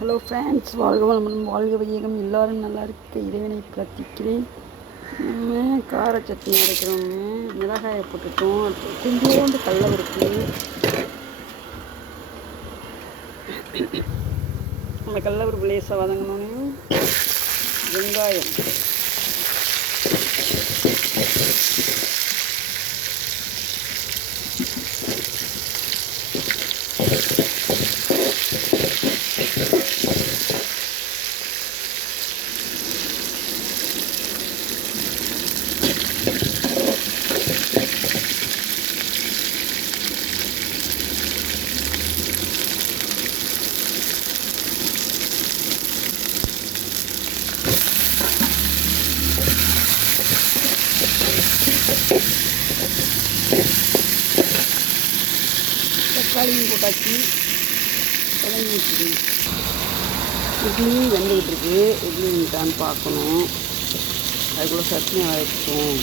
Hello friends, வாழ்க வளமுடன், வாழ்க வையகம், எல்லோரும் நல்லா இருக்க இறைவனை பிரார்த்திக்கிறேன். நம்ம கார சட்னி அரைக்கிறோங்க. மிளகாயை போட்டுட்டோம். கொஞ்சோண்டு கடலப்பருப்பு, அந்த கடலப்பருப்பு லேசாக வதங்கணுன்னு வெங்காயம், தக்காளியும் போட்டாச்சு. வதங்கி வச்சுக்கணும். இட்லி வெந்துக்கிட்டு இருக்கு. இட்லி வெந்துட்டான்னு பார்க்கணும். அதுக்குள்ளே சட்னி அரைச்சிப்போம்.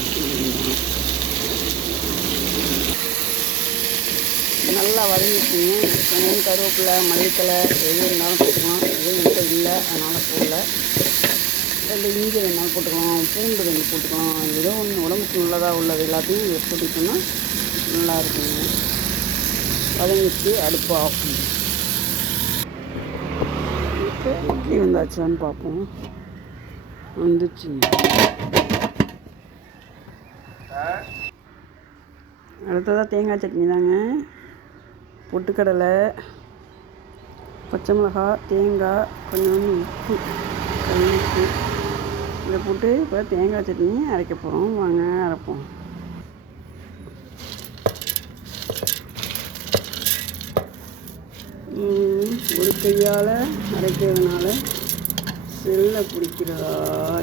நல்லா வதங்கிச்சுங்க. கொஞ்சம் கருவேப்பிலை, மல்லித்தலை எது இருந்தாலும் போட்டுக்கலாம். எதுவும் என்கிட்ட இல்லை, அதனால் போடல. 2 இஞ்சி வேணாலும் போட்டுக்கலாம், பூண்டு 2 போட்டுக்கலாம். ஏதோ ஒன்று உடம்புக்கு நல்லதாக உள்ளது எல்லாத்தையும் இதை போட்டுக்கிட்டோம்னா நல்லா இருக்குங்க. வதங்கிச்சு. அடுப்பு ஆஃப் பண்ணி இப்போ இட்லி வந்தாச்சான்னு பார்ப்போம். வந்துச்சுங்க. அடுத்ததாக தேங்காய் சட்னி தாங்க. பொட்டுக்கடலை, பச்சை மிளகாய், தேங்காய், கொஞ்சம் உப்பு, கல்லுப்பு இதை போட்டு இப்போ தேங்காய் சட்னி அரைக்க போகிறோம். வாங்க அரைப்போம். ஒரு கையால் அரைக்கிறதுனால செல்லை பிடிக்கிறதா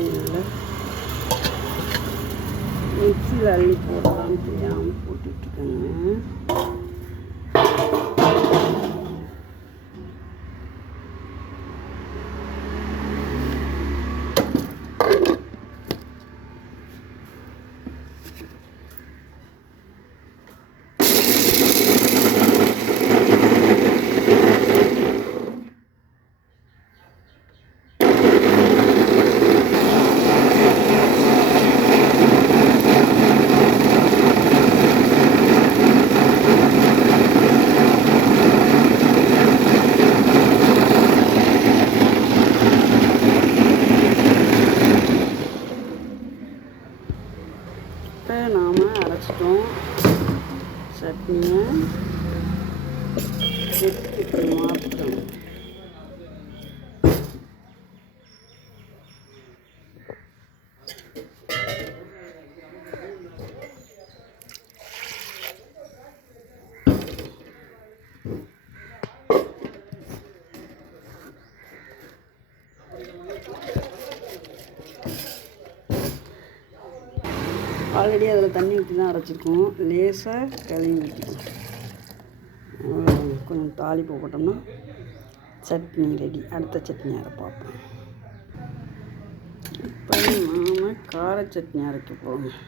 இல்லை மிக்சியில் அள்ளி போடலான்னு தெரியாமல் போட்டுட்ருக்கேங்க. இப்போ நாம் அரைச்சிட்டோம். சட்னியை எடுத்துட்டு மாற்றணும். ஆல்ரெடி அதில் தண்ணி ஊற்றி தான் அரைச்சிருக்கோம். லேசாக கழுவி ஊற்றிக்கணும். கொஞ்சம் தாளிப்பு போட்டோம்னா சட்னி ரெடி. அடுத்த சட்னி அரை பார்ப்போம். இப்போ நாம் கார சட்னி அரைக்க போகிறோம்.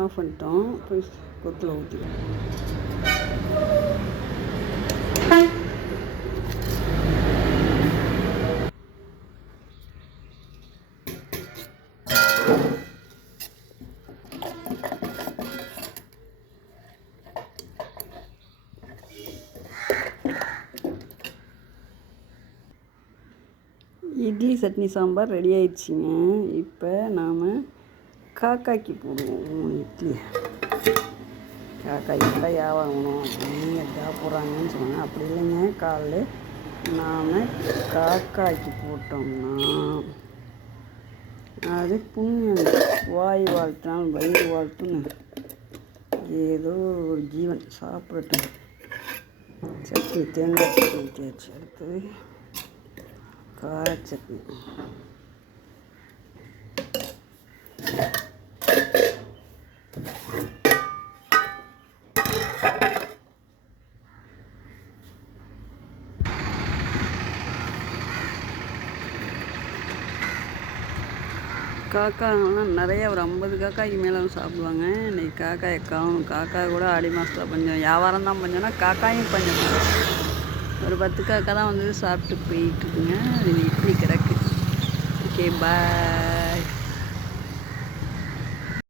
ஆஃப் பண்ணிட்டோம். போய் கொத்தில் ஊற்றிக்கலாம். இட்லி சட்னி சாம்பார் ரெடி ஆயிடுச்சுங்க. இப்போ நாம் காக்காய்க்கு போடுவோம் இட்லி. காக்காய்க்கு தான் வியாபாரம் அப்படின்னு எதா போடுறாங்கன்னு சொன்னாங்க. அப்படி இல்லைங்க, காலைல நாம் காக்காய்க்கு போட்டோம்னா அது புண்ணியம். வாய் வாழ்த்தினால் வயிறு வாழ்த்துன்னு ஏதோ ஒரு ஜீவன் சாப்பிடட்டும். சட்னி தேங்காய் சட்னி ஊற்றியாச்சு. அடுத்தது கார சட்னி. காக்காலாம் நிறைய ஒரு 50 காக்காய்க்கு மேலே சாப்பிடுவாங்க. இன்றைக்கி காக்காயை காணும். காக்கா கூட ஆடி மாதத்தில் பஞ்சம். வியாபாரம் தான் பஞ்சம்னா காக்காயும் பஞ்சம். ஒரு 10 காக்கா தான் வந்து சாப்பிட்டு போயிட்டுருக்குங்க. அது இட்லி கிடக்கு. ஓகே, பாய்.